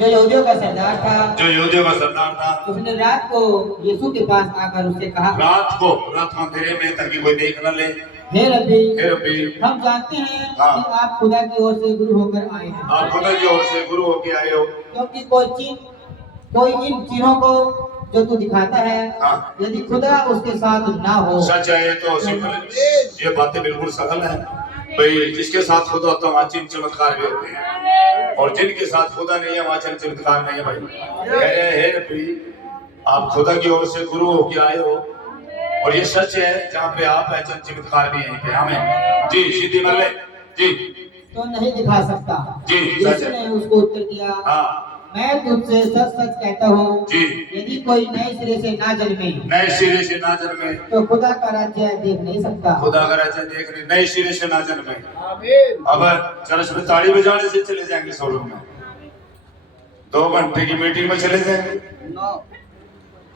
जो यहूदियों का सरदार था, उसने रात को यीशु के पास आकर उससे कहा, रात अंधेरे में ताकि कोई देख न ले, हे रब्बी, हम जानते हैं कि आप खुदा की ओर से गुरु होकर आए हैं। आप खुदा की ओर से गुरु होकर आए हो, क्योंकि कोई इन चीजों को जो तू दिखाता है, यदि खुदा उसके साथ ना हो। सच है तो ये बातें बिल्कुल सरल है भाई। जिसके साथ खुदा होता है वहाँ चिन्ह चमत्कार भी होते हैं, और जिनके साथ खुदा नहीं है वहाँ चिन्ह चमत्कार नहीं है भाई। कह रहे हैं रब्बी, आप खुदा की ओर से गुरु होके आए हो, और ये सच है जहाँ पे आप है चिन्ह चमत्कार भी यहीं पे हमें। जी सीधी मल्ले जी तो नहीं दिखा सकता जी। यीशु ने उसको उत्तर दिया, मैं तुझसे सच सच कहता हूँ, यदि कोई नए सिरे से ना जन्मे तो खुदा का राज्य देख नहीं सकता। खुदा का राज्य देख नहीं, नए सिरे से ना जन्मे। अब चर्च में ताली बजाने से चले जाएंगे शोरूम में, 2 घंटे की मीटिंग में चले जाएंगे,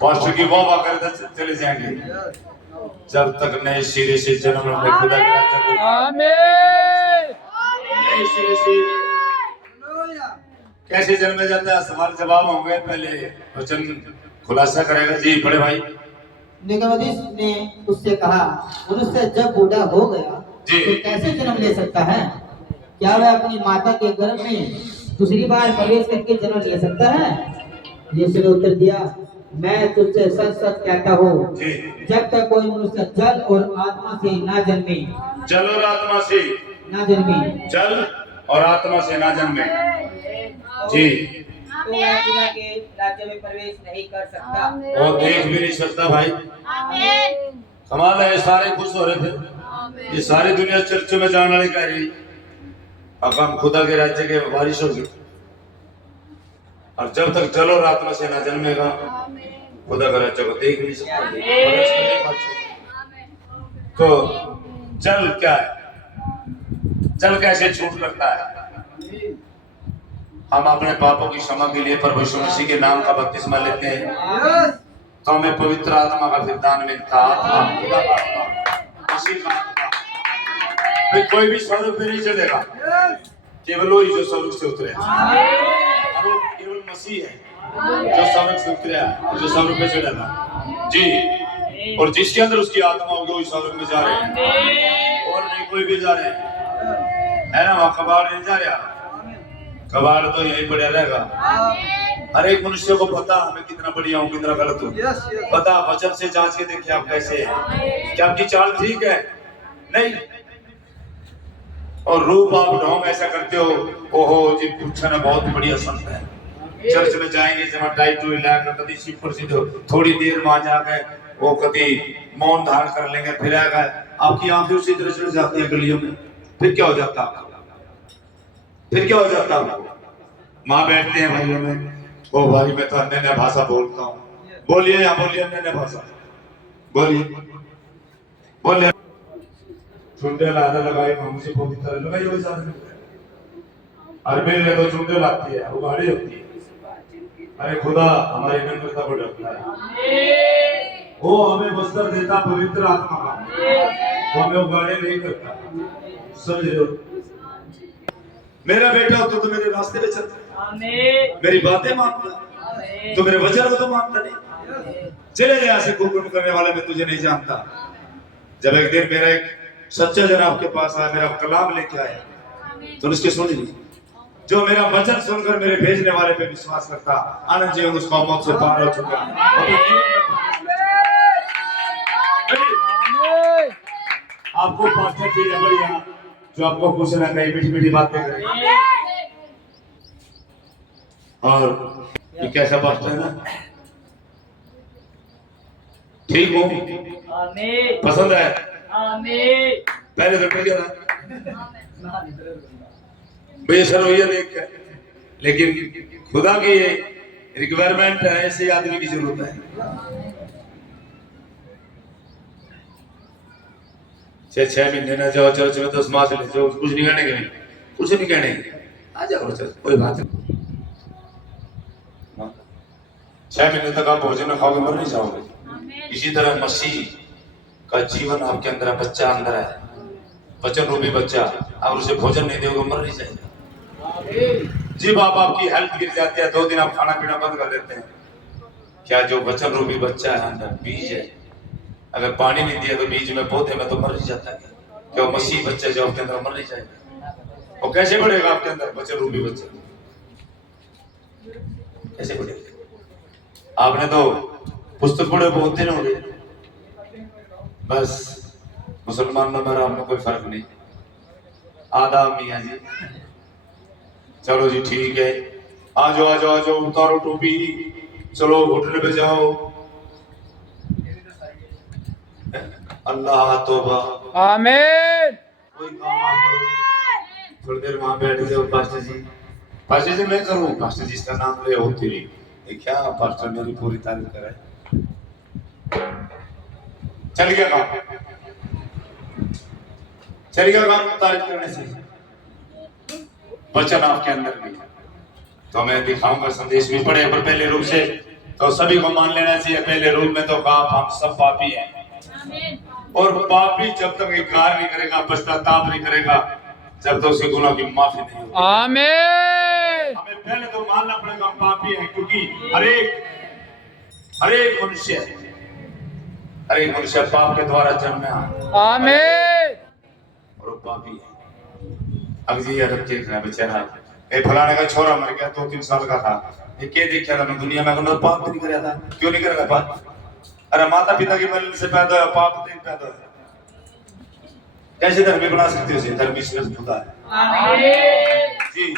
पास्टर की वाह कर चले जाएंगे, जब तक नए सिरे से जन्म लेंगे खुदा का राज्य। नए सिरे से कैसे जन्मे जाता है, सवाल जवाब होंगे, पहले वचन खुलासा करेगा। जी बड़े भाई। निकोदेमुस ने उससे कहा, मनुष्य जब बूढ़ा हो गया तो कैसे जन्म ले सकता है? क्या वह अपनी माता के गर्भ में दूसरी बार प्रवेश करके जन्म ले सकता है? यीशु ने उत्तर दिया, मैं तुझसे सच सच कहता हूँ, जब तक कोई मनुष्य जल और आत्मा से ना जन्मे, जल और आत्मा से ना जन्मे, जल और आत्मा से ना जन्मे जी, तो वह खुदा के राज्य में प्रवेश नहीं कर सकता, वो देख भी नहीं सकता भाई। कमाल है, सारे खुश हो रहे थे, ये सारी दुनिया चर्च में जाने वाले कह रही अब हम खुदा के राज्य के वारिस होंगे, और जब तक जल और आत्मा से ना जन्मेगा खुदा का राज्य को देख नहीं सकता। तो जल क्या है, जल कैसे छूट करता है? हम अपने पापों की क्षमा के लिए प्रभु यीशु मसीह के नाम का बपतिस्मा लेते हैं, तो हमें पवित्र आत्मा का फिर दान मिलता है। आत्मा खुदा का आत्मा, मसीह का आत्मा। कोई भी स्वरूप में नहीं चलेगा, केवल वही जो स्वर्ग से उतरे, और वो केवल मसीह है जो स्वर्ग से उतरे है, जो स्वर्ग में चढ़ेगा जी। और जिसके अंदर उसकी आत्मा होगी वही स्वर्ग में जा रहे हैं, और नहीं कोई भी जा रहे हैं, है ना? वहाँ कबाड़ नहीं जा रहा, कबाड़ तो यही बढ़िया रहेगा। हर एक मनुष्य को पता मैं कितना बढ़िया हूँ कितना गलत हूँ, पता। वचन से जांच के देखिए आप कैसे हैं, क्या आपकी चाल ठीक है? नहीं। और रूप आप ढोंग ऐसा करते हो, ओहो जी पूछा ना बहुत बढ़िया संत है, चर्च में जाएंगे जब टाइट टू इलाका कभी शिव प्रसिद्ध हो, थोड़ी देर वहां जाके वो कभी मौन धारण कर लेंगे, फिर आएगा आपकी आंखें उसी तरह चढ़ जाती है गलियों में, फिर क्या हो जाता आपको? फिर क्या हो जाता है? माँ बैठते हैं भाइयों में, ओ भाई मैं तो अन्य भाषा बोलता हूँ, बोलिए या बोलिए अन्य भाषा, बोलिए बोलिए। चुंडे लाने लगाए मुझे पवित्र लगाई हो जाती है, अरबी में तो चुंडे लाती है, वो गाड़ी होती है। अरे खुदा हमारी नम्रता को डरता है, वो हमें वस्त्र देता पवित्र आत्मा का, वो हमें उगाड़े नहीं करता, समझ रहे हो? मेरा बेटा हो तो मेरे रास्ते पे चलता, मेरी बातें मानता, तो मेरे वचन को तो मानता नहीं। चले गया से हुक्म करने वाले मैं तुझे नहीं जानता। जब एक दिन मेरा एक सच्चा जन आपके पास आया, मेरा कलाम लेके आया, तो उसके सुनिए, जो मेरा वचन सुनकर मेरे भेजने वाले पे विश्वास करता, आनंद जीवन उसका मौत से पार हो चुका। आपको पास्टर जी बढ़िया जो आपको कुछ ना कहीं मीठी मीठी बातें करे, और ये कैसा पास्टर है ना, ठीक हो, पसंद है, पहले तो ठीक है ना बेसर भैया देख के, लेकिन खुदा की ये रिक्वायरमेंट है, ऐसे आदमी की जरूरत है। 6 महीने ना जाओ चर्च में, 10 माह से ले जाओ, कुछ नहीं कहने के, कुछ नहीं कहने, आ जाओ चर्च, कोई बात नहीं। 6 महीने तक आप भोजन खाओगे मर नहीं जाओगे। इसी तरह मसीह का जीवन आपके अंदर है, बच्चा अंदर है, वचन रूपी बच्चा, आप उसे भोजन नहीं दोगे मर नहीं जाएगा। जब आपकी हेल्थ गिर जाती है 2 दिन आप खाना पीना बंद कर देते हैं। क्या जो वचन रूपी बच्चा है अंदर बीज है, अगर पानी नहीं दिया तो बीज में पौधे में तो मर ही जाता है। क्या मसीह बच्चा जो आपके अंदर मर नहीं जाएगा? और कैसे बढ़ेगा आपके अंदर वचन रूपी बच्चा? कैसे बढ़ेगा? आपने तो पुस्तक पढ़े बहुत दिन हो गए, बस मुसलमान नंबर आप में कोई फर्क नहीं। आदाब मियाँ जी, चलो जी ठीक है, आ जाओ आ जाओ आ जाओ, उतारो टोपी, चलो घुटने पे जाओ। अल्लाह तौबा आमीन। कोई काम आप करो, थोड़ी देर वहां बैठ जाओ। पास्टर जी मैं करूं, पास्टर जी इसका नाम ले होती रही, ये क्या पास्टर मेरी पूरी तारीफ करे। चल गया काम, चल गया काम तारीफ करने से। वचन आपके अंदर भी तो मैं दिखाऊंगा, संदेश भी पढ़े, पर पहले रूप से तो सभी को मान लेना चाहिए। पहले रूप में तो पाप, हम सब पापी हैं, और पापी जब तक इकरार नहीं करेगा, पश्चाताप नहीं करेगा, जब तक उसके गुनाह की माफी नहीं होगी। आमीन। हमें पहले तो मानना पड़ेगा हम पापी हैं, क्योंकि हर एक मनुष्य पाप के द्वारा जन्मा है। आमीन। और वो पापी है। अब जी अरब देख रहा है बेचारा, ए फलाने का छोरा मर गया 2-3 साल का था, ये क्या देखा था मैं दुनिया में, उन्होंने पाप नहीं कराया था। क्यों नहीं करेगा पाप? अरे माता पिता की मरने से पैदा है, पाप नहीं पैदा है। कैसे धर्मी बना सकते हो? उसे धर्मी सिर्फ खुदा है। आमीन। जी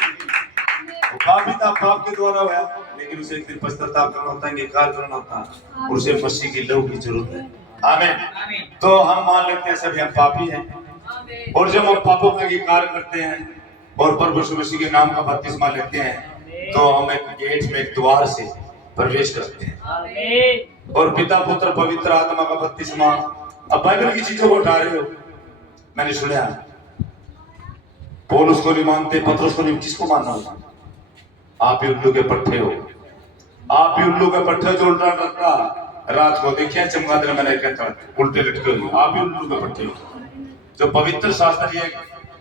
वो पापी था, पाप के द्वारा हुआ, लेकिन उसे एक दिन पश्चाताप करना होता है, इकरार करना होता है, और उसे मसीह की लहू की जरूरत है। आमीन। तो हम मान लेते हैं सभी हम पापी हैं, और जब हम पापों का इकरार करते हैं और प्रभु यीशु मसीह के नाम का बपतिस्मा लेते हैं, तो हम एक गेट में, एक द्वार से प्रवेश करते हैं। और पिता पुत्र पवित्र आत्मा का बपतिस्मा। अब बाइबल की चीजों को उठा रहे हो, मैंने सुना पौलुस को नहीं मानते, पतरस को नहीं, किसको मानना होगा? आप ही उल्लू के पट्टे हो, आप ही उल्लू के पट्टे जो उल्टा लगता रात को देखिए चमगादड़ मैंने कहता उल्टे लटके हुए, आप ही उल्लू के पट्टे हो। जो पवित्र शास्त्र ये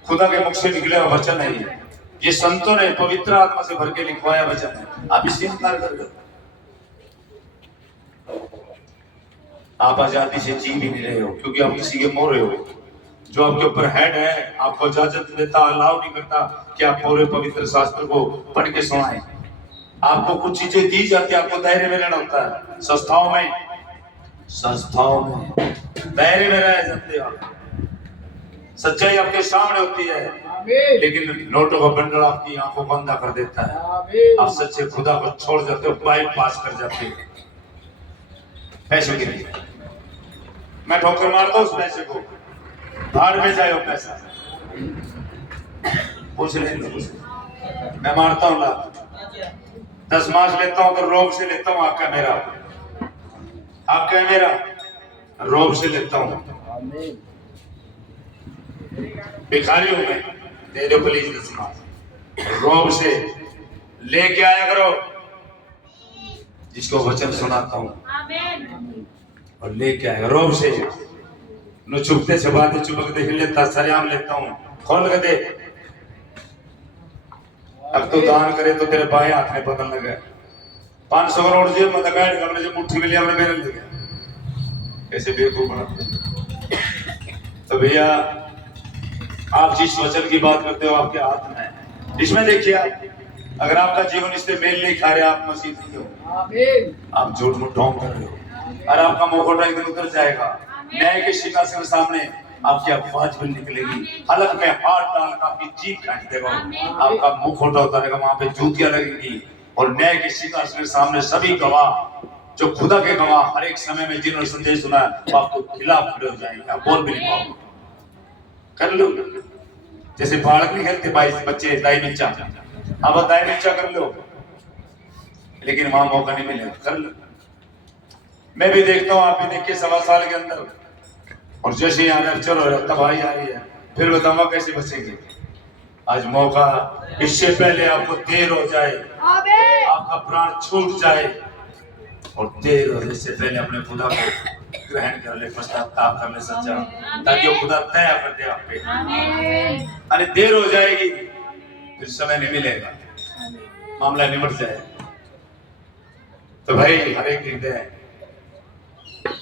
खुदा के मुख से निकले हुआ वचन है, ये संतों ने पवित्र आत्मा से भर के लिखवाया वचन है, आप इससे इनकार कर रहे हो। आप आजादी से जी भी नहीं रहे हो, क्योंकि आप किसी के मोह रहे हो। जो आपके ऊपर हेड है आपको इजाजत देता, अलाउ नहीं करता कि आप पूरे पवित्र शास्त्र को पढ़ के सुनाएं। आपको कुछ चीजें दी जाती है, आपको दायरे में रहना होता है। संस्थाओं में दायरे में रह जाते हो। सच्चाई आपके सामने होती है, लेकिन नोटों का बंडल आपकी आंखों को अंधा कर देता है। आप सच्चे खुदा को छोड़ जाते हो, बाईपास कर जाते हो पैसों के लिए। मैं ठोकर मारता हूं उस पैसे को, भाड़ में जाए वो पैसा, पूछ ले मैं मारता हूँ लाख 10 मास लेता हूँ तो रोब से लेता हूँ, आपका मेरा रोब से लेता हूँ। भिखारी हूं मैं, दे दो प्लीज 10 मास, रोब से लेके आया करो। जिसको वचन सुनाता हूँ और लेके आएगा रोब से, न चुपते छुपाते चुपकते हिल लेता, सरेआम लेता हूँ, खोल के दे। अब तो दान करे तो तेरे बाएं हाथ में बदल लगे 500 करोड़ जेब में लगाए, हमने जो मुट्ठी में लिया हमने मेरे ले गया। कैसे बेवकूफ बना। तो भैया आप जिस वचन की बात करते हो आपके हाथ में है। इसमें देखिए आप, अगर आपका जीवन इससे मेल नहीं खा रहे, आप मसीह नहीं हो, आप झूठ मूठ ढोंग कर रहे हो, और आपका मुखौटा एक दिन उतर जाएगा। न्याय के सिंहासन के सामने आपकी आवाज भी निकलेगी, हलक में हाथ डाल कर आपकी जीभ काट देगा, आपका मुखौटा उतारेगा, वहां पे जूतियां लगेंगी। और न्याय के सिंहासन के सामने सभी गवाह, जो खुदा के गवाह हर एक समय में जिन्होंने संदेश सुना है, आपको खिलाफ खड़े हो जाएंगे, आप बोल भी नहीं पाओगे। कर लो जैसे बालक नहीं खेलते 22 बच्चे दाई नीचा, अब दाई नीचा कर लो, लेकिन वहां मौका नहीं मिलेगा, कर लो। मैं भी देखता हूँ, आप भी देखिए 1.25 साल के अंदर, और जैसे यहाँ लेक्चर हो रहा है तबाही आ रही है, फिर बताऊंगा कैसे बचेंगे। आज मौका, इससे पहले आपको देर हो जाए, आपका प्राण छूट जाए, और देर होने से पहले अपने खुदा को ग्रहण कर ले, पश्चाताप कर ले सच्चा, ताकि वो खुदा दया कर दे आप पे। अरे देर हो जाएगी, फिर समय नहीं मिलेगा। मामला निपट जाए। तो भाई हर एक हृदय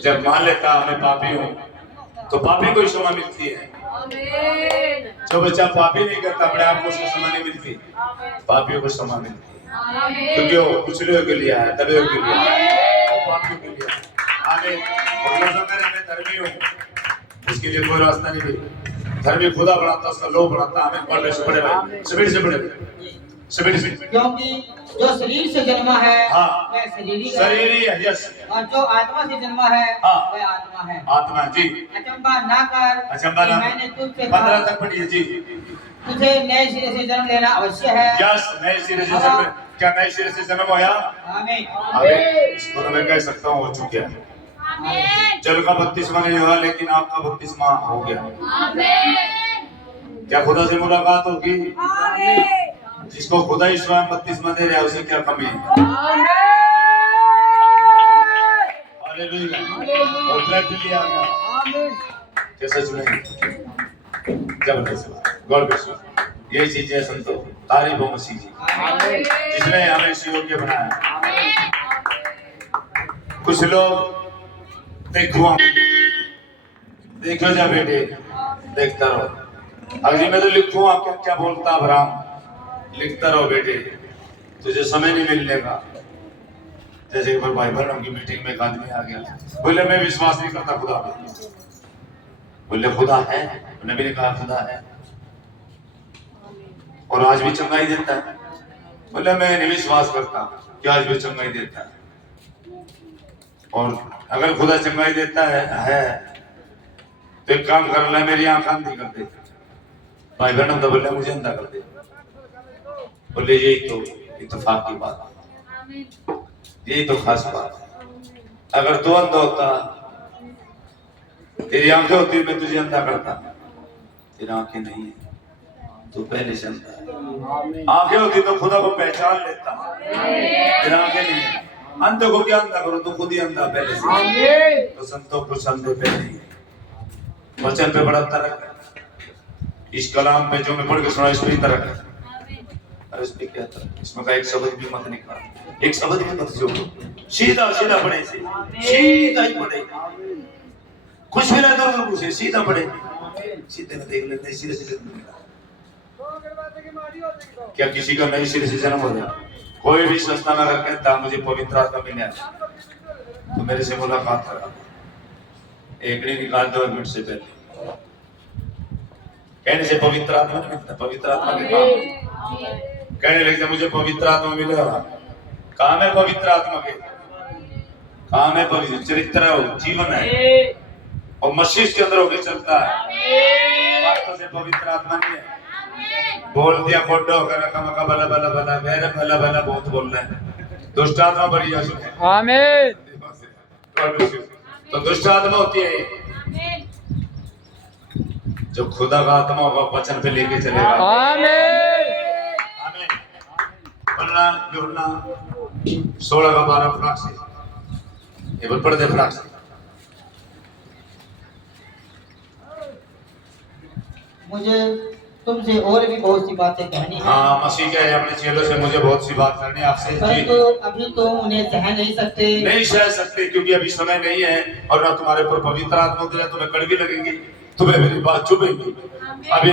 जब मान लेता मैं पापी हूँ तो पापी को क्षमा मिलती है। जो बच्चा पापी नहीं करता अपने आप को उसको क्षमा नहीं मिलती, पापियों को क्षमा मिलती है, क्योंकि वो कुचले के लिए है, दबे के लिए है, पापियों के लिए आगे मैं धर्मी हूँ, इसके लिए कोई रास्ता नहीं भी। धर्मी खुदा बढ़ाता उसका लोभ बढ़ाता। हमें पढ़ने से बड़े भाई सबीर से बड़े सबीर से, क्योंकि जो शरीर से जन्मा है हाँ, वह शरीरी है, यस, और जो आत्मा से जन्मा है हाँ, वह आत्मा है। आत्मा जी। अचंबा ना कर, अचंबा ना, मैंने तुझसे 15 तक पढ़िए जी। तुझे नए सिरे से जन्म लेना अवश्य है। यस, नए सिरे से जन्म। क्या नए सिरे से जन्म होया? आमीन। आमीन। इसको तो मैं कह सकता हूँ हो चुका है। जल का बपतिस्मा नहीं हुआ लेकिन आपका बपतिस्मा हो गया। क्या खुदा से मुलाकात होगी? जिसको खुदा ही स्वयं बपतिस्मा दे रहा है उसे क्या कमी है? हालेलुया। और ब्लड लिया गया। कैसा चुने? जबरदस्त। God bless you. यही चीजें संतो तारीफ हो मसीह जी जिसने हमें इस योग्य बनाया। कुछ लोग देखो जा बेटे, देखता रहो। अगर मैं तो लिखूं क्या क्या बोलता अब्राहम, लिखता रहो बेटे, तुझे समय नहीं मिलने का। जैसे कि भाई बहनों की मीटिंग में एक आदमी आ गया, बोले मैं विश्वास नहीं करता खुदा में। बोले खुदा है, नबी ने कहा खुदा है और आज भी चंगाई देता है। बोले मैं नहीं विश्वास करता कि आज भी चंगाई देता है। और अगर खुदा चंगाई देता है तो एक काम कर ले, मेरी आंख अंधी कर दे। भाई बहनों तो बोले मुझे अंधा कर दे। बोले यही तो इत्तेफाक की बात है, यही तो खास बात है। अगर तू अंधा होता, तेरी आंखें होती, मैं तुझे अंधा करता। तेरी आंखें नहीं है, तू पहले से अंधा है। आंखें होती तो खुदा को पहचान लेता, तेरी आंखें नहीं है। अंधे को क्या अंधा करो, तो खुद ही अंधा पहले से। तो संतों को अंधे पहले ही वचन पे बड़ा तरक है। इस कलाम पे जो मैं पढ़ के सुना इस पे तरक है। अरे इस पे क्या तरक? इसमें का एक शब्द भी मत निकाल, एक शब्द भी मत जो, सीधा सीधा पढ़े से, सीधा ही पढ़े, कुछ भी ना करो उसे, सीधा पढ़े, सीधे में देख लेते सीधे सीधे। क्या किसी का नई सिरे से जन्म हो गया? कोई भी संस्था में अगर कहता मुझे पवित्र आत्मा मिला तो मेरे से मुलाकात करा, एक नहीं निकाल दो मिनट से पहले। कहने से पवित्र आत्मा नहीं मिलता, पवित्र आत्मा के काम। कहने लगते मुझे पवित्र आत्मा मिलेगा। काम है पवित्र आत्मा के, काम है पवित्र चरित्र हो, जीवन है और मस्तिष्क के अंदर होकर चलता है। वास्तव से पवित्र आत्मा नहीं है। बोल दिया फोटो कर का बला बला बला मेरे बला बला बहुत बोल रहे हैं। दुष्ट आत्मा बड़ी है सुने। आमीन। तो दुष्ट आत्मा होती है जो खुदा का आत्मा होगा वचन पे लेके चलेगा। आमीन। आमीन। वरना यूहन्ना 16 का 12 फटाक से ये बोल पढ़ दे फटाक से। मुझे तुमसे और भी बहुत सी बातें कहनी है। हाँ, मसीह कह रहे हैं अपने चेलों से मुझे बहुत सी बात करनी है आपसे जी। परंतु अभी तो उन्हें सह नहीं सकते, नहीं सह सकते क्योंकि अभी समय नहीं है और ना तुम्हारे पर पवित्र आत्मा उतरे, तुम्हें कड़वी लगेंगी, तुम्हें मेरी बात चुभेगी, अभी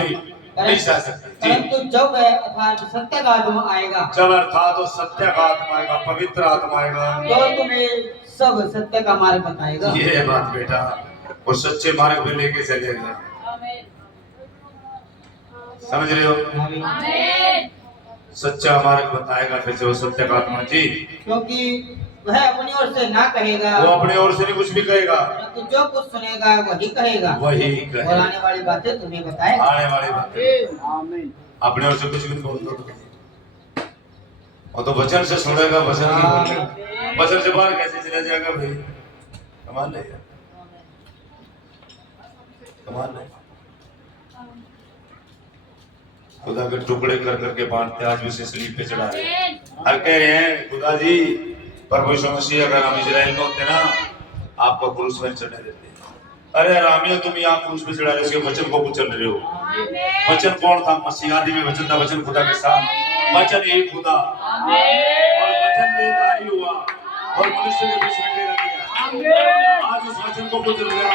नहीं सह सकते। परंतु जब वह अर्थात सत्य का आत्मा आएगा, जब अर्थात तो सत्य का आत्मा आएगा, पवित्र आत्मा आएगा, तो तुम्हें सब सत्य का मार्ग बताएगा। ये बात बेटा, वो सच्चे मार्ग पे लेके चलेगा। समझ रहे हो? सच्चा मार्ग बताएगा, फिर से वो सत्य का आत्मा जी। क्योंकि वह अपनी ओर से ना कहेगा, वो अपनी ओर से नहीं कुछ भी कहेगा, परंतु जो कुछ सुनेगा वही कहेगा, वही और कहेगा। आने वाली बातें तुम्हें बताएगा। आने वाली बातें अपने ओर से कुछ भी नहीं बोलता, वो तो वचन से सुनेगा, वचन नहीं बोलेगा। वचन से बाहर कैसे चला जाएगा भाई? कमाल है, कमाल है। खुदा के टुकड़े कर करके बांटते, आज भी उसे सलीब पे चढ़ा रहे हैं। हर कह रहे हैं खुदा जी प्रभु यीशु मसीह अगर हम इजराइल में होते ना आपको क्रूस पर चढ़ा देते। अरे आरामियों, तुम यहाँ क्रूस पे चढ़ा रहे हो, वचन को कुचल रहे हो। वचन कौन था? मसीह आदि में वचन था, वचन खुदा के साथ। वचन ही खुदा और वचन देहधारी हुआ और मनुष्य के बीच में रह गया। आज उस वचन को कुचल गया।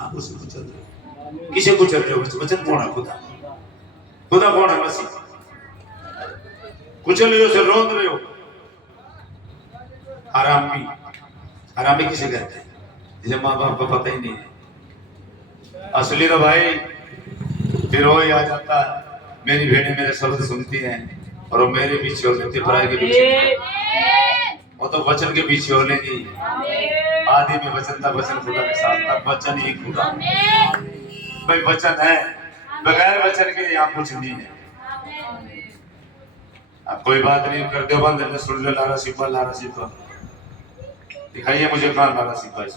आप उसे कुचल रहे हो। किसे कुचल रहे हो? वचन कौन है? खुदा। खुदा कौन है? मसीह। कुचल रहे हो, उसे रोक रहे हो। हरामी, हरामी किसे कहते हैं? जिसे माँ बाप को पता ही नहीं है। असली तो भाई फिर वो आ जाता है, मेरी भेड़ें मेरे शब्द सुनती हैं और वो मेरे पीछे हो लेती, पराये के पीछे। वो तो वचन के पीछे हो लेगी। आदि में वचन था, वचन खुदा के साथ था, वचन ही खुदा। भाई वचन है, बगैर वचन के यहाँ कुछ नहीं है। अब कोई बात नहीं करते हो, बंद है, सुन लो। लारा सिपा दिखाइए मुझे कहाँ लारा सिपा है?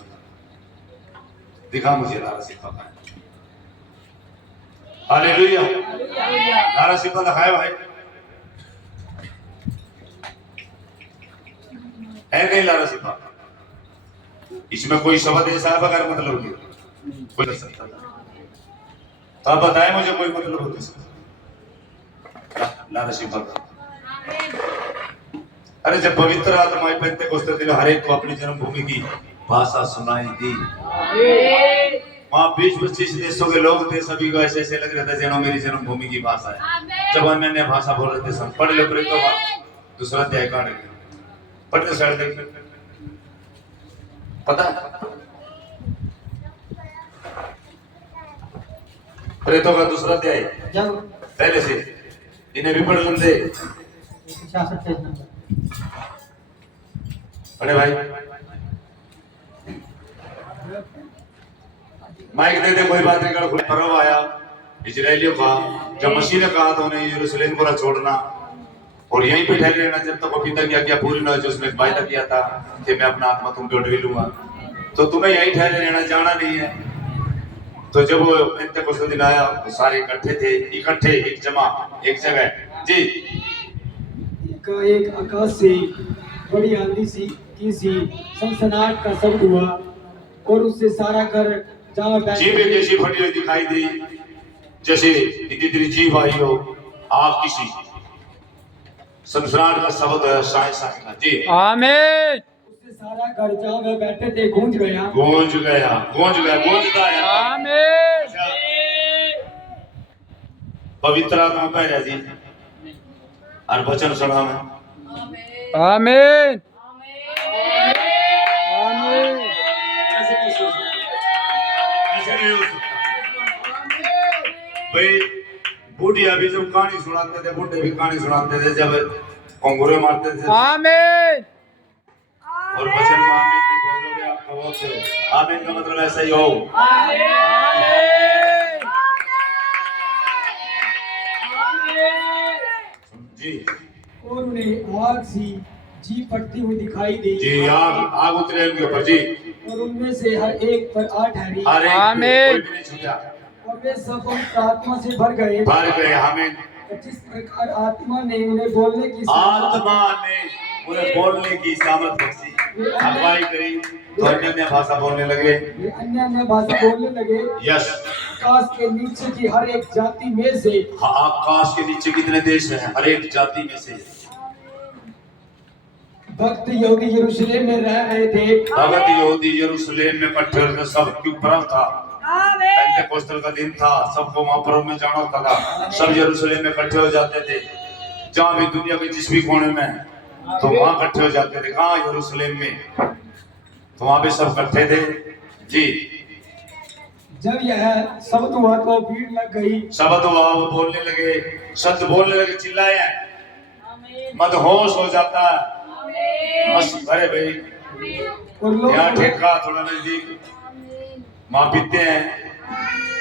दिखा मुझे लारा सिपा का। हालेलुया। लारा सिपा दिखाए भाई, है नहीं लारा सिपा? इसमें कोई शब्द ऐसा है बगैर मतलब नहीं कोई कर सकता था? तो आप बताएं मुझे, कोई मतलब होती इसका? लारा सिपा का। अरे जब पवित्र आत्मा पेंतेकोस्ते दिन हर एक को अपनी जन्मभूमि की भाषा सुनाई दी। वहाँ 20-25 देशों के लोग थे, सभी को ऐसे ऐसे लग रहा था जनो मेरी जन्मभूमि की भाषा है। जब अन्य भाषा बोल रहे थे सब पढ़ ले प्रेतो का दूसरा अध्याय काट गए, पढ़ने साइड देख पता प्रेतो का दूसरा अध्याय जब पहले से इन्हें भी पढ़ लेते। 66 पेज नंबर। अरे भाई माइक दे दे, कोई बात नहीं कर। पर्व आया इजराइलियों का, जब मसीह ने कहा तो उन्हें यरूशलेम को छोड़ना और यहीं पे ठहरे रहना जब तक वो पिता की आज्ञा पूरी न हो, जो उसने वायदा किया था कि मैं अपना आत्मा तुम पे उठा लूंगा। तो तुम्हें यहीं ठहरे रहना, जाना नहीं है। तो जब वो पेंतेकोस्ते दिन आया तो सारे इकट्ठे थे, इकट्ठे एक जमा एक जगह जी। का एक आकाश से बड़ी आंधी सी की सी सनसनाहट का शब्द हुआ और उससे सारा घर जहाँ जीभें जैसी फटी हुई दिखाई दी, जैसे इतनी जीभ आई हो आग किसी। सनसनाहट का शब्द है साए साए का जी। आमीन। उससे सारा घर जहाँ वे बैठे थे गूंज गया, गूंज गया, गूंज गया, गूंजता है। आमीन। पवित्र आत्मा पहले जी और वचन सुना मैं। आमीन। ऐसे कैसे हो सकता? ऐसे नहीं हो सकता भाई। बूढ़िया भी जब कहानी सुनाते थे, बूढ़े भी कहानी सुनाते थे, जब अंगूरे मारते थे। आमीन। और वचन में आमीन नहीं बोलोगे आप कहोगे हो। आमीन का मतलब ऐसा ही हो। जी और उन्हें आग सी जी फटती हुई दिखाई दी जी, आग उतरे उनके ऊपर जी, और उनमें से हर एक पर आ ठहरी हर एक पे आमीन। कोई भी नहीं छूटा। और वे सब पवित्र आत्मा से भर गए। भर गए। आमीन। जिस प्रकार आत्मा ने उन्हें बोलने की आत्मा ने उन्हें बोलने की सामर्थ बख्शी, अगुवाई करी तो अन्य भाषा बोलने लगे। वे अन्य भाषा बोलने लगे। यस। आकाश के नीचे की हर एक जाति में से, आकाश के नीचे कितने देश हैं? हर एक जाति में से भक्त यहूदी यरूशलेम में रह रहे थे। भगत यहूदी यरूशलेम में इकट्ठे होकर सबके पर्व था, पेंतेकोस्ते का दिन था, सबको वहां पर्व में जाना होता था। सब यरूशलेम में इकट्ठे हो जाते थे, जहाँ भी दुनिया के जिस भी कोने में तो वहां इकट्ठे हो जाते थे। कहाँ? यरूशलेम में। तो वहां पे सब इकट्ठे थे जी। जब यह शब्द हुआ तो भीड़ लग गई। शब्द हुआ, वो बोलने लगे, शब्द बोलने लगे, चिल्लाए, मदहोश हो जाता है। बस अरे भाई और लोग यहाँ ठेका थोड़ा नजदीक, वहां पीते हैं,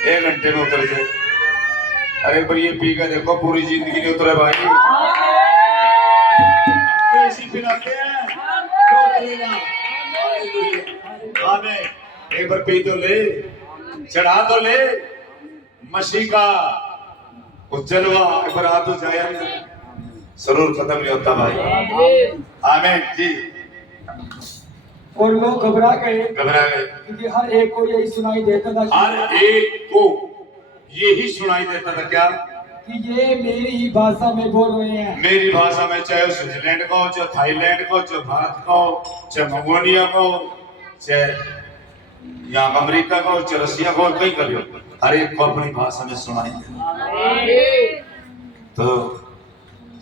1 घंटे में उतर गए। अरे पर ये पी का देखो पूरी जिंदगी नहीं उतरे भाई। कैसी पिलाते हैं तो उतरेगा। आमीन। एक बार पी तो ले, चढ़ा तो ले मसीह का उज्जलवा, एक बार आ तो जाए अंदर, जरूर खत्म नहीं होता भाई। आमीन जी। और लोग घबरा गए, घबरा गए, क्योंकि हर एक को यही सुनाई देता था हर एक को यही सुनाई देता था क्या? कि ये मेरी ही भाषा में बोल रहे हैं। मेरी भाषा में, चाहे स्विट्जरलैंड का हो, चाहे थाईलैंड का हो, चाहे भारत का हो, चाहे मंगोलिया का हो, चाहे यहाँ अमेरिका का हो, चाहे रसिया का हो, कहीं का भी हो, हर एक को अपनी भाषा में सुनाएंगे। तो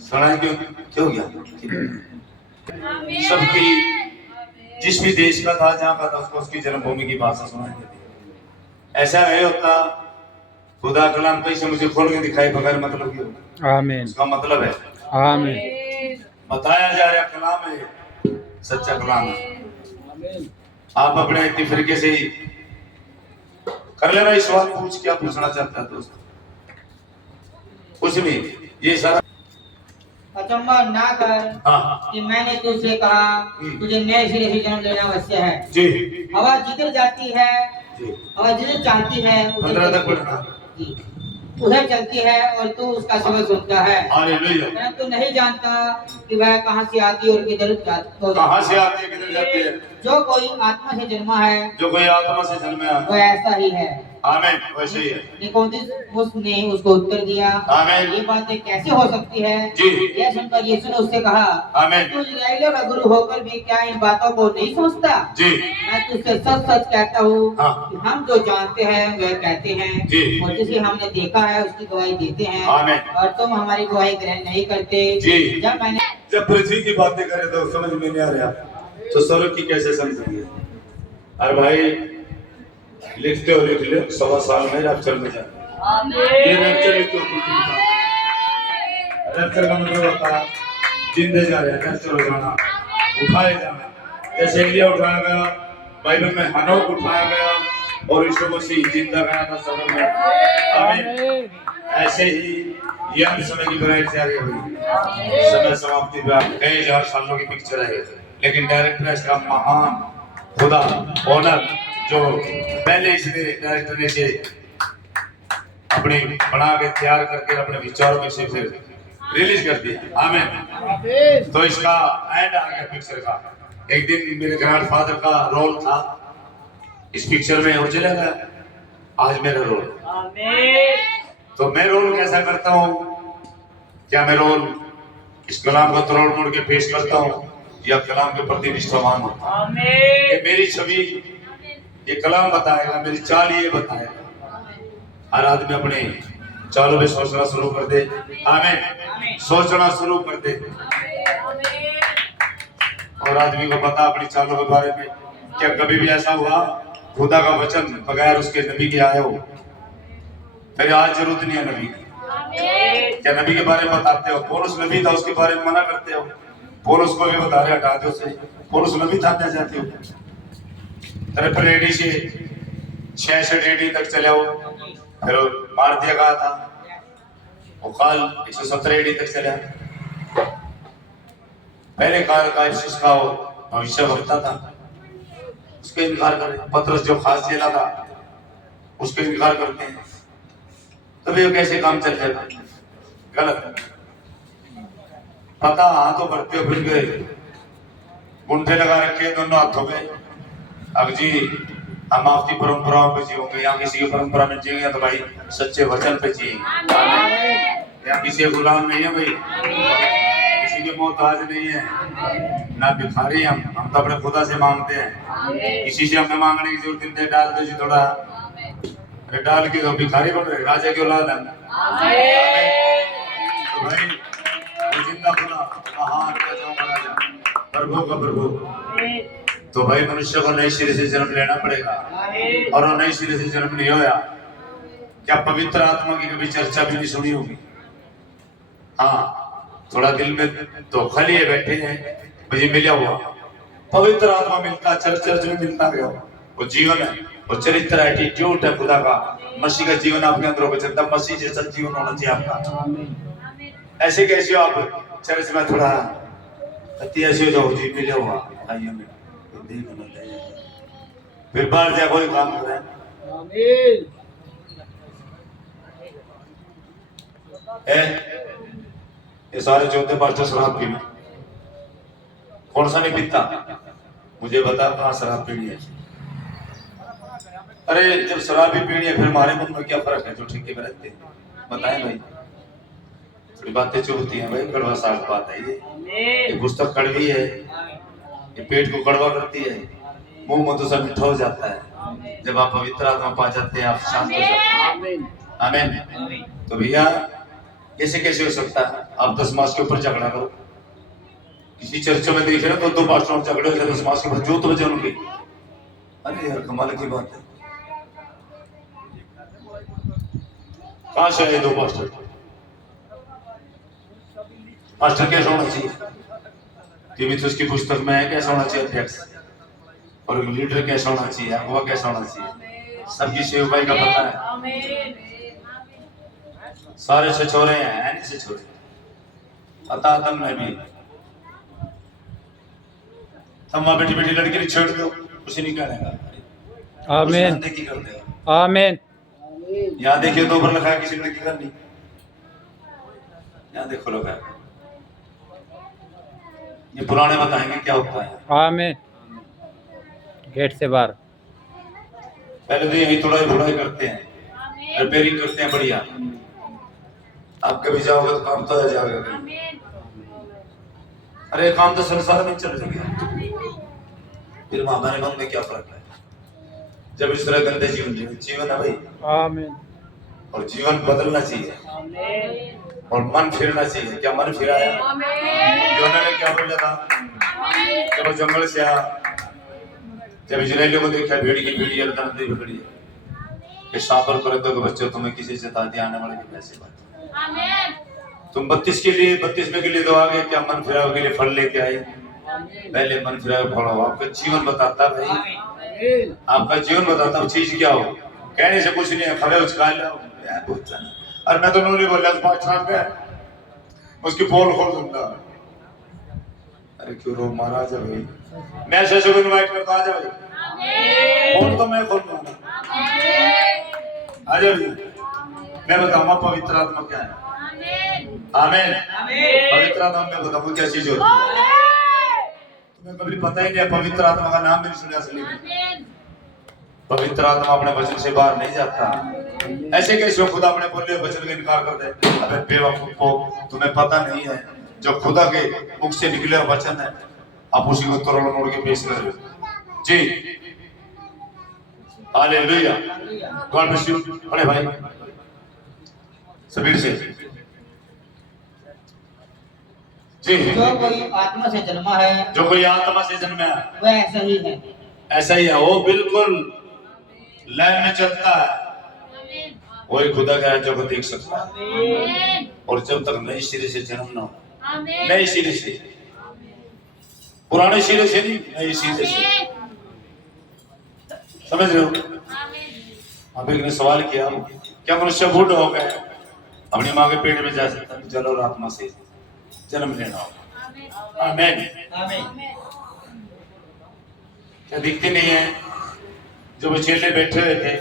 सुनाएंगे क्यों गया? सबकी, जिस भी देश का था, जहाँ का था, उसको उसकी जन्मभूमि की भाषा सुनाएंगे। ऐसा नहीं होता खुदा कलाम कैसे मुझे खोल के दिखाई बगैर मतलब की। आमीन। उसका मतलब है आमीन। बताया जा रहा कलाम है, सच्चा कलाम है। आप अपने इतनी फिरके से ही कर लेना। इस सवाल पूछ, क्या पूछना चाहता है दोस्त? कुछ नहीं, ये सारा अचंबा ना कर हाँ कि मैंने तुझसे कहा तुझे नए सिरे से जन्म लेना अवश्य है। जी। हवा जिधर जाती है, जी। हवा जिधर चाहती है पंद्रह तक पढ़ना। जी, उधर चलती है और तू उसका शब्द सुनता है, हालेलुया। परंतु तो नहीं जानता कि वह कहाँ से आती है और किधर जाती है। कहाँ से आती है, किधर जाती है? जो कोई आत्मा से जन्मा है, जो कोई आत्मा से जन्मा वह ऐसा ही है। आमीन, वैसे ही है। निकोदेमुस ने उसको उत्तर दिया, आमीन। ये बातें कैसे हो सकती है? जी। यह सुनकर यीशु ने उससे कहा, आमीन। तू इस्राएलियों का गुरु होकर भी क्या इन बातों को नहीं समझता? जी। मैं तुझसे सच सच कहता हूँ हाँ। कि हम जो जानते हैं वह कहते हैं, जी। और जिसे हमने देखा है उसकी गवाही देते हैं, आमीन। और तुम हमारी गवाही ग्रहण नहीं करते। जी। जब पृथ्वी की बातें करें तो समझ में नहीं आ रहा, तो स्वर्ग की कैसे समझेंगे? अरे भाई लिखते हो, लिख ले, 1.25 साल में रैप्चर में जाए। ये रैप्चर लिखते हो, रैप्चर का मतलब होता है जिंदे जा रहे हैं, रैप्चर हो जाना, उठाए जाना। जैसे एलिया उठाया गया, बाइबल में हनोक उठाया गया, और यीशु मसीह जिंदा गया था स्वर्ग में। आमीन। ऐसे ही ये हम समय की ब्राइट जा रही हुई, समय समाप्ति पे कई हजार सालों की पिक्चर है, लेकिन डायरेक्टर इसका महान खुदा ओनर, जो पहले इसने डायरेक्टर ने से अपने बना के तैयार करके अपने विचारों में से फिर रिलीज कर दिया। आमीन। तो इसका एंड आ गया पिक्चर का। एक दिन मेरे ग्रैंडफादर का रोल था इस पिक्चर में, और चला गया। आज मेरा रोल। तो मैं रोल कैसा करता हूँ? क्या मैं रोल इस कलाम को तोड़ मोड़ के पेश करता हूँ, या कलाम के प्रति निष्ठावान होता हूँ? ये मेरी छवि, ये कलाम बताएगा, मेरी चाल ये बताएगा। हर आदमी अपने चालों में सोचना शुरू कर दे। आमीन। सोचना शुरू कर दे, और आदमी को पता अपनी चालों के बारे में। क्या कभी भी ऐसा हुआ खुदा का वचन बगैर उसके नबी के आए हो? फिर आज जरूरत नहीं है नबी की। क्या नबी के बारे में बताते हो? पौलुस नबी था, उसके बारे में मना करते हो? पौलुस को भी बता रहे हटा दो से, पौलुस नबी था, क्या जाते हो? 53 एडी से 66 एडी तक चले हो, फिर मार दिया गया था। वो काल 117 एडी तक चला। पहले काल का जिसका वो भविष्य वक्ता था, उसके इनकार कर। पतरस जो खास चेला था, उसके इनकार करते हैं। तभी वो कैसे काम चल जाएगा? गलत। पता हाथों करते हो, फिर गए गुंठे लगा रखे दोनों हाथों में। अब जी हम आपकी परंपराओं पे जियोगे, या किसी की परंपरा में जिएंगे तो भाई सच्चे वचन पे जिएंगे। या किसी गुलाम नहीं है भाई, किसी के मोहताज नहीं है, ना भिखारी। हम तो अपने खुदा से मांगते हैं, किसी से हमें मांगने की जरूरत नहीं। डाल दो जी थोड़ा, डाल के तो भिखारी बन रहे, राजा की औलाद है। तो भाई जिंदा खुदा महान राजा, प्रभु का प्रभु। तो भाई मनुष्य को नए सिरे से जन्म लेना पड़ेगा, और वो नए सिरे से जन्म नहीं होया। क्या पवित्र आत्मा की कभी चर्चा भी नहीं सुनी होगी? हाँ, थोड़ा दिल में तो खलिए बैठे हैं, मुझे मिला हुआ पवित्र आत्मा मिलता, चर्च में मिलता गया। वो जीवन है, वो चरित्र, एटीट्यूड है खुदा का। मसीह का जीवन आपके अंदर होगा, चलता मसीह जैसा जीवन होना चाहिए आपका। ऐसे कैसे हो आप चर्च में थोड़ा ऐसे जो जी मिले हुआ भाइयों में, फिर बाहर जा कोई काम कर रहे हैं। ये सारे चौथे पांचों शराब पीना, कौन सा नहीं पीता? मुझे बता कहाँ शराब पीनी है? अरे जब शराब भी पीनी है, फिर हमारे मन में क्या फर्क है जो ठेके में रहते हैं? बताएं भाई, थोड़ी बातें चुभती हैं भाई, कड़वा साफ बात है ये पुस्तक कड़वी है, ये पेट को कड़वा करती है, मुंह में तो सब मीठा हो जाता है। जब आप पवित्र आत्मा पा जाते हैं आप शांत हो जाते हैं। आमीन। तो भैया ऐसे कैसे हो सकता है? आप 10 मास के ऊपर झगड़ा करो, किसी चर्च में देखे ना तो 2 पास्टर झगड़े हो जाए 10 मास के ऊपर, जोत बजे उनकी। अरे यार कमाल की बात है, कहां से आए 2 पास्टर? पास्टर कैसा होना चाहिए? तीमुथियुस की पुस्तक में है कैसा होना चाहिए अध्यक्ष, और लीडर कैसा होना चाहिए, अगुवा कैसा होना चाहिए, सबकी सेवकाई का पता है। सारे छछोरे हैं नहीं छछोरे, पता तुम में भी। तुम बेटी बेटी लड़की नहीं छेड़ दो, कुछ नहीं करेगा। आमीन की कर देगा। आमीन। यहाँ देखिए 2 बार लिखा है किसी ने की करनी, यहाँ देखो लोग है। ये पुराने बताएंगे क्या होता है। आमीन। गेट से बाहर पहले तो यही थोड़ा थोड़ा करते हैं, रिपेयरिंग करते हैं बढ़िया। आप कभी जाओगे तो काम तो आ जाएगा। अरे काम तो संसार में चल रहा है, फिर हमारे मन में क्या फर्क है? जब इस तरह गंदे जीवन है भाई। आमीन। और जीवन बदलना चाहिए और मन फिरना चाहिए। क्या मन फिराया? योना ने क्या बोला था जब वो जंगल से आया, जब इजराइलियों को देखा भेड़ की भेड़ी पकड़ी कि शापर करे तो बच्चों तुम्हें किसी से ताती आने वाले की कैसे बात। तुम 32 में के लिए तो आ गए, क्या मन फिराव के लिए फल लेके आए? पहले मन फिराव फल हो। आपका जीवन बताता भाई, आपका जीवन बताता चीज क्या हो। कहने से कुछ नहीं है, खड़े उचका लो और मैं तो नहीं बोला 5 साल का उसकी पोल खोल दूंगा। अरे क्यों रो महाराज भाई, मैं ऐसे को इनवाइट करता आ जा भाई, फोन तो मैं खोल दूंगा आ जा भाई। मैं बताऊंगा पवित्र आत्मा क्या है। आमीन। पवित्र आत्मा में बताऊंगा क्या चीज होती है। तुम्हें कभी पता ही नहीं, पवित्र आत्मा का नाम भी नहीं सुना असली में। पवित्र आत्मा अपने वचन से बाहर नहीं जाता। ऐसे कैसे खुदा अपने बोले वचन का इनकार कर दे? अबे बेवकूफ को, तुम्हें पता नहीं है जो खुदा के मुख से निकले वचन है आप उसी को तोड़ मोड़ के पेश कर रहे हो जी। हालेलुया। God bless you. बड़े भाई सबीर से जी। जो कोई आत्मा से जन्मा है, जो कोई आत्मा से जन्मा है वह ऐसा ही है। ऐसा ही है, वो बिल्कुल लाइन में चलता है, वही खुदा का राज्य को देख सकता है। और जब तक नई सिरे से जन्म ना हो, नई सिरे से, पुराने सिरे से नहीं, नई सिरे से, समझ रहे हो? अब एक ने सवाल किया, क्या मनुष्य बूढ़ हो गए अपनी माँ के पेट में जा सकता है? जल और आत्मा से जन्म लेना होगा। आमीन। क्या दिखते नहीं है? जो बचेले बैठे हुए थे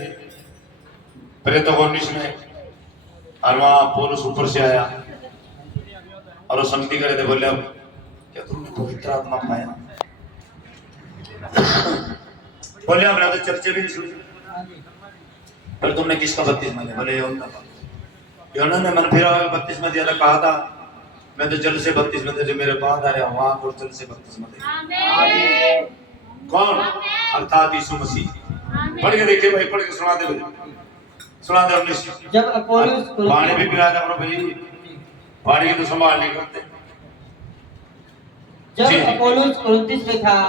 प्रेतों को में, और वहां पौलुस ऊपर से आया और वो संगति करे थे, बोले अब क्या तुमने पवित्र आत्मा पाया? बोले हमने तो चर्चा भी नहीं सुनी। पर तुमने किसका बपतिस्मा लिया? बोले यूहन्ना ने मन फिरा बपतिस्मा दिया था। कहा था मैं तो जल से बपतिस्मा दे, जो मेरे बाद आ रहा वहां को जल से बपतिस्मा दे। कौन? अर्थात यीशु मसीह। पढ़ के देखिए भाई, पढ़ के सुना दे भाई, सुना दे। 19 जब अपोलोस पानी भी पिला दे भाई, पानी की तो संभाल नहीं करते। जब अपोलोस कुरिन्थुस में था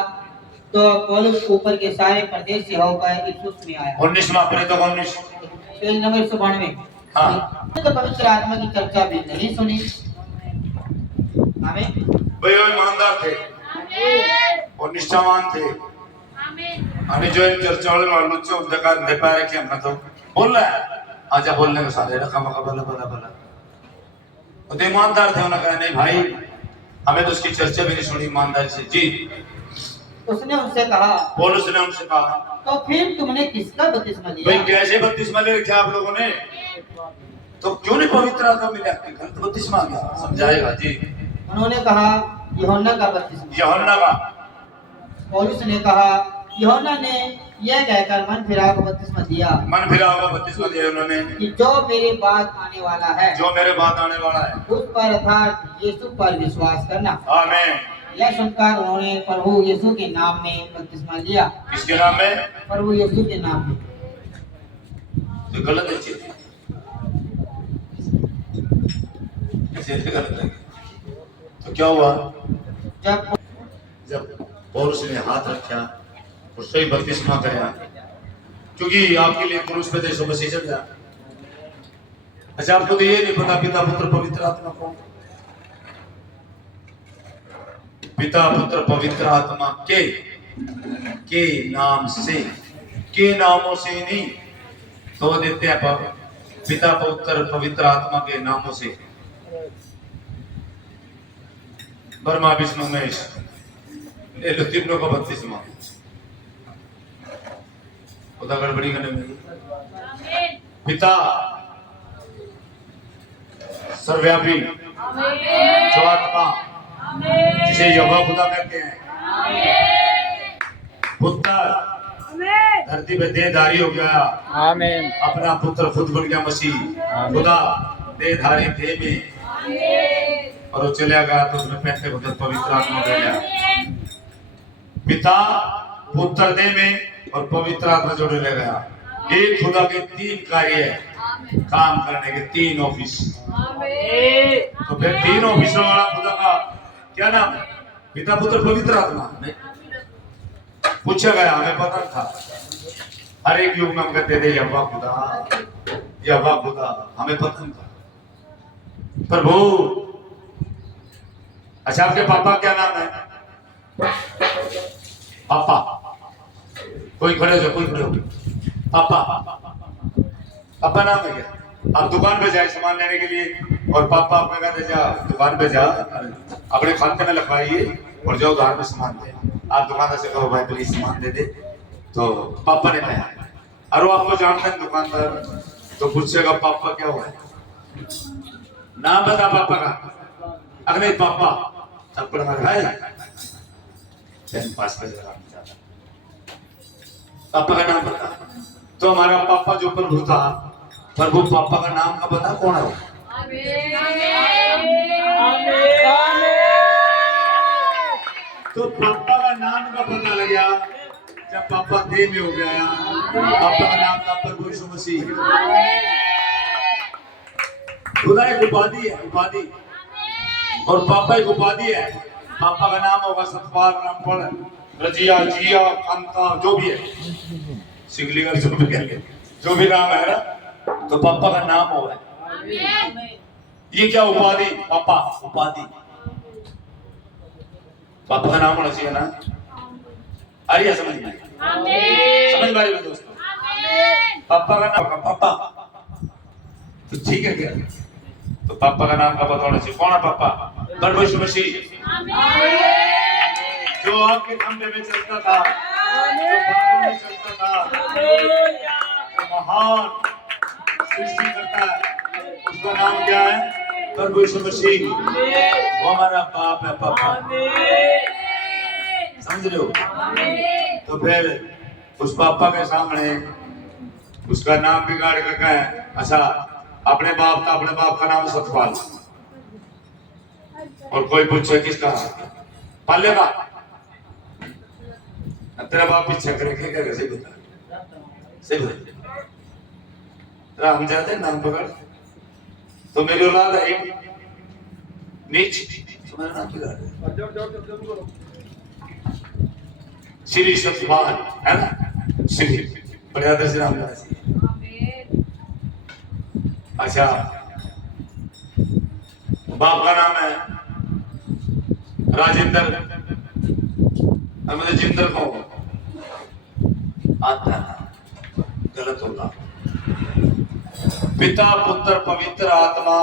तो अपोलोस ऊपर के सारे प्रदेश से होकर इफिसुस में आया। 19वां प्रेरितों का 19 पेज नंबर 192। हाँ। तो पवित्र आत्मा की चर्चा भी नहीं सुनी। आमीन। भाई वो ईमानदार थे और निष्ठावान थे। हमें जो चर्चा वाले मालूम से जगह दे पा रहे कि हम तो बोल रहा है आजा बोलने का सारे रखा मका बला बला बला। वो ईमानदार थे, उन्होंने कहा नहीं भाई हमें तो उसकी चर्चा भी नहीं सुनी ईमानदारी से जी। उसने उनसे कहा, पौलुस ने उनसे कहा तो फिर तुमने किसका बपतिस्मा लिया? भाई कैसे बपतिस्मा ले रखे आप लोगों ने? तो क्यों नहीं पवित्र आत्मा मिला? गलत बपतिस्मा आ गया, समझाएगा जी। उन्होंने कहा यूहन्ना का बपतिस्मा। यूहन्ना का। पौलुस ने कहा यूहन्ना ने यह कहकर मन फिराव को बपतिस्मा दिया मन फिरा होगा बपतिस्मा दिया उन्होंने कि जो मेरे बाद आने वाला है जो मेरे बाद आने वाला है उस पर अर्थात यीशु पर विश्वास करना। आमीन। यह सुनकर उन्होंने प्रभु यीशु के नाम में बपतिस्मा लिया। किसके नाम में? प्रभु यीशु के नाम में। तो गलत है चीज, ऐसे गलत है। तो क्या हुआ? जब पौलुस ने हाथ रखा और सही बपतिस्मा कराया, क्योंकि आपके लिए क्रूस पे यीशु मसीह चल गया। अच्छा, आपको तो ये नहीं पता पिता पुत्र पवित्र आत्मा कौन? पिता पुत्र पवित्र आत्मा के नाम से, के नामों से नहीं तो देते हैं पिता पुत्र पवित्र आत्मा के नामों से। ब्रह्मा विष्णु महेश ले लो तीनों का बपतिस्मा। खुदा गड़बड़ी करने में पिता सर्वव्यापी जो आत्मा जिसे यहोवा खुदा कहते हैं, पुत्र धरती पे देहधारी हो गया। आमीन। अपना पुत्र खुद बन गया मसीह खुदा देहधारी देह में, और वो चला गया तो उसमें पहले पुत्र पवित्र आत्मा दे गया। पिता पुत्र देह में और पवित्र आत्मा जोड़े ले गया। एक खुदा के तीन कार्य है, काम करने के तीन ऑफिस। तो फिर तीन ऑफिसों वाला खुदा का क्या नाम है? पिता पुत्र पवित्र आत्मा। पूछा गया, हमें पता था। हर एक युग में हम कहते थे यहोवा खुदा, यहोवा खुदा, हमें पता नहीं था। प्रभु, अच्छा आपके पापा क्या नाम है? पापा, कोई खड़े हो, कोई खड़े हो। पापा, पापा नाम है क्या? आप दुकान पे जाए सामान लेने के लिए और पापा आपने कहते जा दुकान पे जा, अपने खाते में लिखवाइए और जाओ उधार में सामान दे। आप दुकानदार से कहो भाई प्लीज सामान दे दे, तो पापा ने कहा। और वो आपको जानते हैं दुकानदार, तो पूछेगा पापा क्या हुआ है, नाम बता पापा का। अगले पापा थप्पड़ मारा है, पास पापा का नाम बता। तो हमारा पापा जो प्रभु था, प्रभु पापा का नाम का पता कौन है? तो पापा का नाम का पता लग गया जब पापा देह में हो गया। पापा का नाम था प्रभु यीशु मसीह। खुदा एक उपाधि है, उपाधि, और पापा एक उपाधि है। पापा का नाम होगा सतपाल, रामफल, रजिया, जिया, कांता, जो भी है, सिगलीगर, जो भी कहेंगे, जो भी नाम है ना, तो पापा का नाम होगा। ये क्या उपाधि? पापा उपाधि। पापा का नाम होना चाहिए ना। आ रही है समझ में? समझ में आ रही है दोस्तों? पापा का नाम, पापा तो ठीक है क्या? तो पापा का नाम का पता होना चाहिए। कौन है पापा? प्रभु यीशु मसीह, जो आपके खंभे में चलता था, जो बादल में चलता था, जो महान सृष्टि करता है, उसका नाम क्या है? प्रभु यीशु मसीह। वो हमारा बाप है, पापा। समझ रहे हो? तो फिर उस पापा के सामने उसका नाम बिगाड़ कर है। अच्छा, अपने बाप का नाम सतपाल, और कोई पूछे किसका? पाले का। तेरा बाप पीछे करेगा कैसे बता? सही बता। हम जाते हैं नाम पकड़, तो मेरी औलाद है नीच, तो मेरा नाम बिगाड़। श्री सतपाल है ना, श्री बड़े आदर से नाम लेना चाहिए। अच्छा, बाप का नाम है राजेंद्र, मतलब जिंदर को आता है, गलत होगा। पिता पुत्र पवित्र आत्मा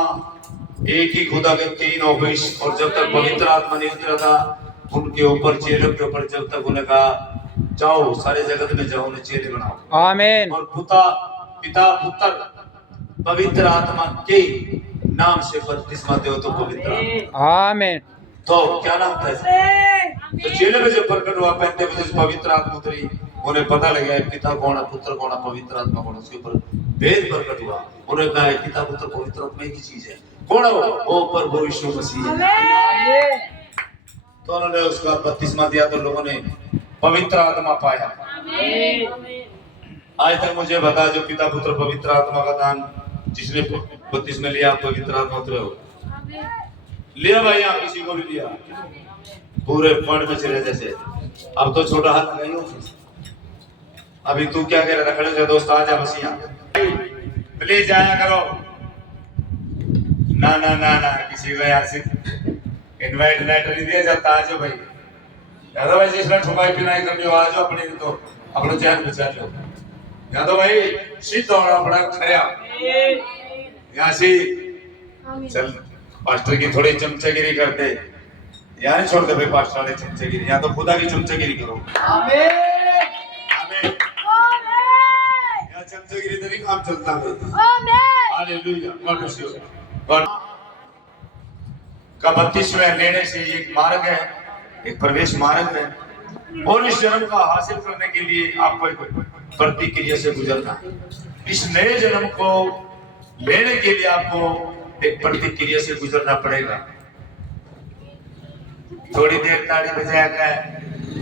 एक ही खुदा के तीन ऑफिस। और जब तक पवित्र आत्मा नहीं उतरा उनके ऊपर, चेलों के ऊपर, जब तक उन्हें कहा जाओ सारे जगत में जाओ, उन्हें चेले बनाओ। आमीन। और पिता पुत्र पवित्र आत्मा के नाम से बपतिस्मा दो तो पवित्र आत्मा। आमीन। तो क्या नाम था? तो चेले में जब प्रकट हुआ, 35 बजे पवित्र आत्मा उतरी, उन्हें पता लग गया पिता कौन है, पुत्र कौन है, पवित्र आत्मा कौन है, उसके ऊपर भेद प्रकट हुआ। उन्होंने कहा पिता पुत्र पवित्र आत्मा एक ही चीज है। कौन है वो प्रभु यीशु मसीह है। तो उन्होंने उसका बपतिस्मा दिया तो लोगों ने पवित्र आत्मा पाया। आज तक मुझे बता जो पिता पुत्र पवित्र आत्मा का दान जिसने बपतिस्मा लिया पवित्र आत्मा उतरे हो लिया भाई, आप किसी को भी लिया पूरे फंड में चले जैसे। अब तो छोटा हाथ लगाइए ऑफिस। अभी तू क्या कह रहा था, खड़े हो दोस्त आ जा बस यहाँ प्लीज आया करो। ना ना ना ना किसी को यहाँ से इनवाइट लेटर नहीं दिया जाता। आ जाओ भाई, यादव भाई जिसने ठुकाई पिनाई करनी हो आ जाओ, अपने तो अपना चैन बचा लो। यादव भाई सीध दौड़ा बड़ा खड़ा यहाँ से चल। पास्टर की थोड़ी चमचागिरी करते यहाँ नहीं छोड़ते भाई, पास्टर वाले चमचागिरी, यहाँ तो खुदा की चमचागिरी करो। यहाँ चमचागिरी तो नहीं काम चलता hallelujah. God bless you. God का 32वें लेने से एक मार्ग है, एक प्रवेश मार्ग है, और इस जन्म का हासिल करने के लिए आपको एक प्रतिक्रिया से गुजरना। इस नए जन्म को लेने के लिए आपको एक प्रतिक्रिया से गुजरना पड़ेगा। थोड़ी देर ताड़ी बजाया गया,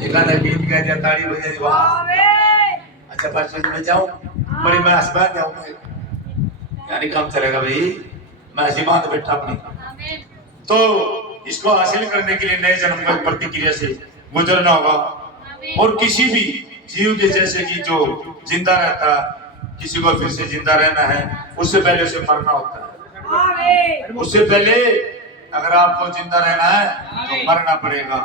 एक आधा गीत गा दिया, ताड़ी बजा दी, वाह अच्छा बस मैं जाऊं बड़ी मैं आसमान जाऊंगा, यानी काम चलेगा भाई, मैं ऐसी बात बैठा अपनी। तो इसको हासिल करने के लिए नए जन्म को प्रतिक्रिया से गुजरना होगा। और किसी भी जीव के जैसे कि जो जिंदा रहता, किसी को फिर से जिंदा रहना है, उससे पहले उसे मरना होता है। उससे पहले अगर आपको जिंदा रहना है तो मरना पड़ेगा।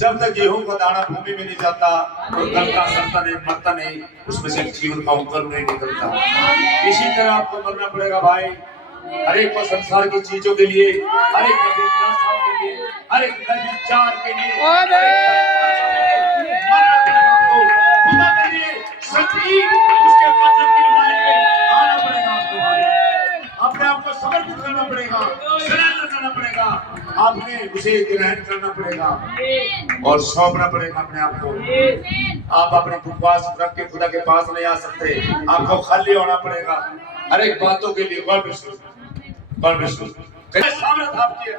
जब तक गेहूं का दाना भूमि में नहीं जाता तो गलता सड़ता नहीं, मरता नहीं, उसमें से जीवन का अंकुर नहीं निकलता। इसी तरह आपको मरना पड़ेगा भाई, हर एक को संसार की चीजों के लिए, हर एक के लिए, हर एक विचार के लिए, खुदा के लिए सच्ची उसके वचन की लाइन में आना पड़ेगा आपको भाई। अपने आप को समर्पित करना पड़ेगा, सरेंडर करना पड़ेगा, आपने उसे ग्रहण करना पड़ेगा और सौंपना पड़ेगा अपने आप को। आप अपने उपवास रख के खुदा के पास नहीं आ सकते, आपको खाली होना पड़ेगा हर एक बातों के लिए। God bless you. God bless you. सामर्थ आपकी है।